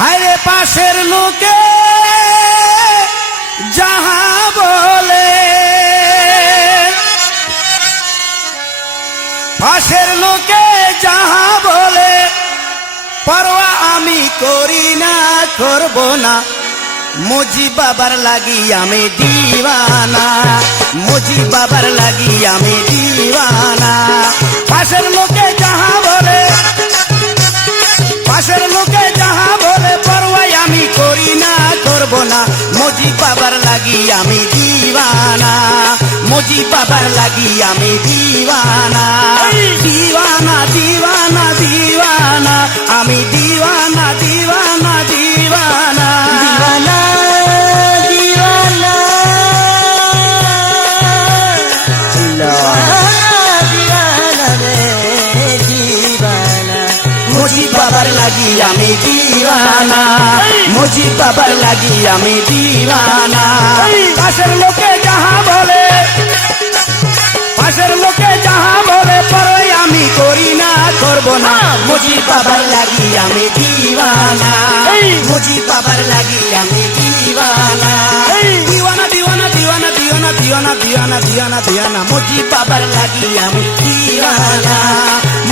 হায়রে পাশের লোকে যাহা বলে, পাশের লোকে যাহা বলে পরোয়া আমি করি না, করব না। মুজি বাবার লাগি আমি দিওয়ানা, মুজি বাবার লাগি আমি দিওয়ানা। পাশের লোকে যাহা বলে, পাশের লোকে যাহা বলে পরোয়া আমি করি না, করব না। মুজি বাবার লাগি আমি দিওয়ানা, মুজি বাবার লাগি আমি দিওয়ানা। দিওয়ানা দিওয়ানা দিওয়ানা আমি দিওয়ানা, দিওয়ানা দিওয়ানা দিওয়ানা দিওয়ানা দিওয়ানা রে দিওয়ানা। মুজি বাবার লাগি আমি দিওয়ানা, মুজি বাবার লাগি আমি দিওয়ানা। পাশের লোকে যাহা বলে, পাশের লোকে যাহা বলে পরোয়া আমি করি না, করব না। মুজি বাবার লাগি আমি দিওয়ানা, মুজি বাবার লাগি আমি দিওয়ানা। দিওয়ানা দিওয়ানা দিওয়ানা দিওয়ানা দিওয়ানা দিওয়ানা দিওয়ানা দিওয়ানা মুজি বাবার লাগি আমি দিওয়ানা,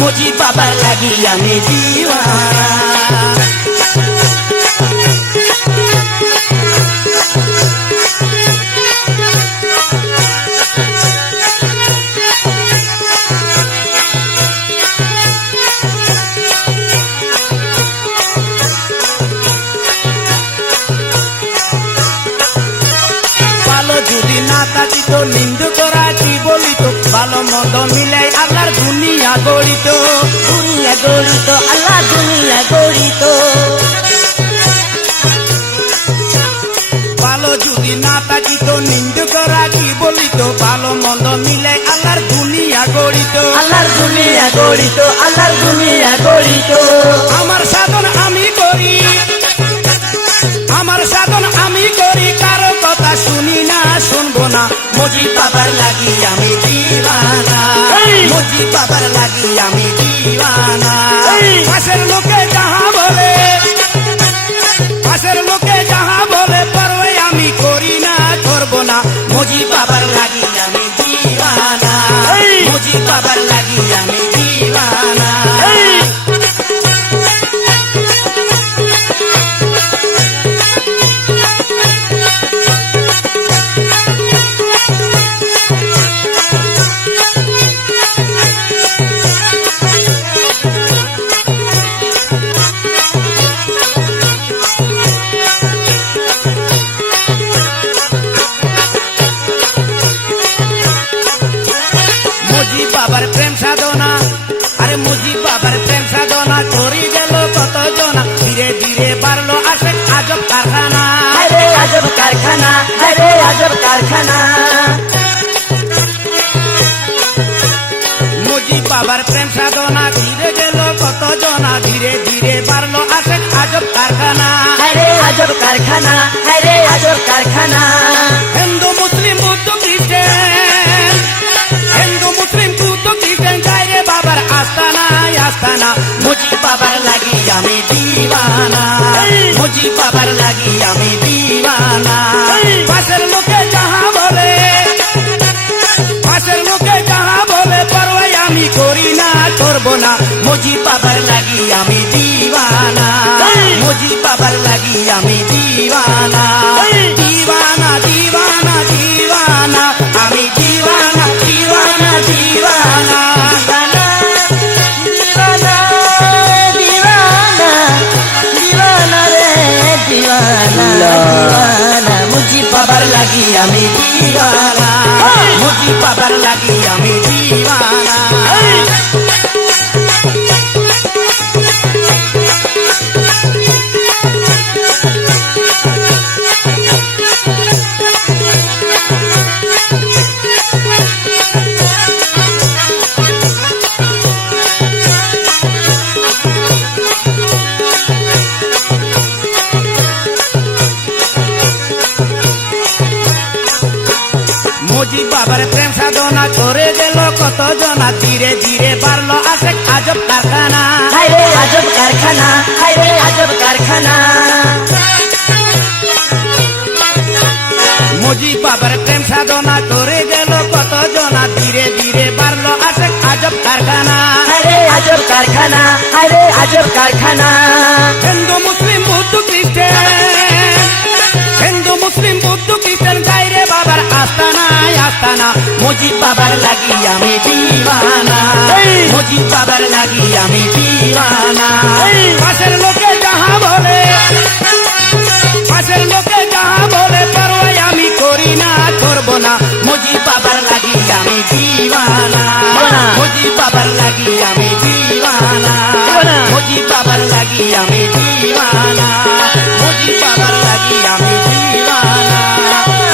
মুজি বাবার লাগি আমি দিওয়ানা। যদি না থাকিত নিন্দু করা কি বলিত, ভালো মন্দ মিলাই আল্লাহর দুনিয়া গড়িত, দুনিয়া গড়িত আল্লাহ দুনিয়া গড়িত। ভালো যদি না থাকিত নিন্দু করা কি বলিত, ভালো মন্দ মিলাই আল্লাহর দুনিয়া গড়িত, আল্লাহর দুনিয়া গড়িত, আল্লাহর দুনিয়া গড়িত। আমার সাধন আমি করি, আমার সাধন আমি করি, কারো কথা শুনি না, শুনবো না। মুজি বাবার লাগি আমি দিওয়ানা, মুজি বাবার লাগি আমি দিওয়ানা। পাশের লোকে যাহা বলে, পাশের লোকে যাহা বলে পরোয়া আমি করি না, করব না। মুজি বাবার লাগি আমি দিওয়ানা, মুজি বাবার লাগি আমি দিওয়ানা। মুজি বাবার প্রেম সাধনা, আরে মুজি বাবার প্রেম সাধনা করি গেল কত জনা, ধীরে ধীরে বাড়লো আসে আজব কারখানা, আরে আজব কারখানা, আরে আজব কারখানা। মুজি বাবার প্রেম সাধনা ধীরে গেল কত জনা, ধীরে ধীরে বাড়লো আসে আজব কারখানা, আরে আজব কারখানা, আরে আজব কারখানা। হিন্দু মুসলিম বুদ্ধ খ্রিস্টান, হিন্দু মুসলিম বুদ্ধ খ্রিস্টান গায়ে বাবার আস্তানা, আস্তানা। মুজি বাবার লাগি আমি দিওয়ানা, মুজি বাবার লাগি আমি দিওয়ানা। পাশের লোকে যাহা বলে, পাশের লোকে যাহা বলে পরোয়া আমি করি না, করব না। মুজি বাবার লাগি আমি দিওয়ানা, মুজি বাবার লাগি আমি দিওয়ানা। দিওয়ানা দিওয়ানা দিওয়ানা আমি দিওয়ানা, দিওয়ানা দিওয়ানা। দিওয়ানা দিওয়ানা দিওয়ানা রে দিওয়ানা দিওয়ানা। মুজি বাবার লাগি আমি দিওয়ানা, মুজি বাবার লাগি আমি দিওয়ানা। মুজি বাবার প্রেম সাধনা করে গেল কত জনা, ধীরে ধীরে বাড়লো আসে আজব কারখানা, আজব কারখানা, হায় রে আজব কারখানা। মুজি বাবার প্রেম সাধনা করে গেল কত জনা, ধীরে ধীরে বাড়লো আশেক আজব কারখানা। হায় রে আজব কারখানা, হায় রে আজব কারখানা। হিন্দু মুসলিম বৌদ্ধ খ্রিস্টান, হিন্দু মুসলিম বৌদ্ধ খ্রিস্টান গাই রে বাবার আস্তানা আস্তানা। মুজি বাবার লাগি আমি দিওয়ানা, মুজি বাবার লাগি আমি দিওয়ানা। পাশের লোকে যাহা বলে, পাশের লোকে যাহা বলে পরোয়া আমি করি না, করব না। মুজি বাবার লাগি আমি দিওয়ানা, মুজি বাবার লাগি আমি দিওয়ানা, মুজি বাবার লাগি আমি দিওয়ানা, মুজি বাবার লাগি আমি দিওয়ানা,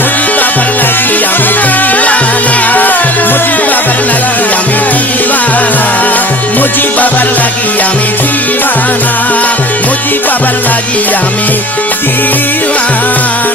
মুজি বাবার লাগি আমি দিওয়ানা, মুজি বাবার লাগি আমি দিওয়ানা, মুজি বাবার লাগি আমি দিওয়ানা, মুজি বাবার লাগি আমি দিওয়ানা।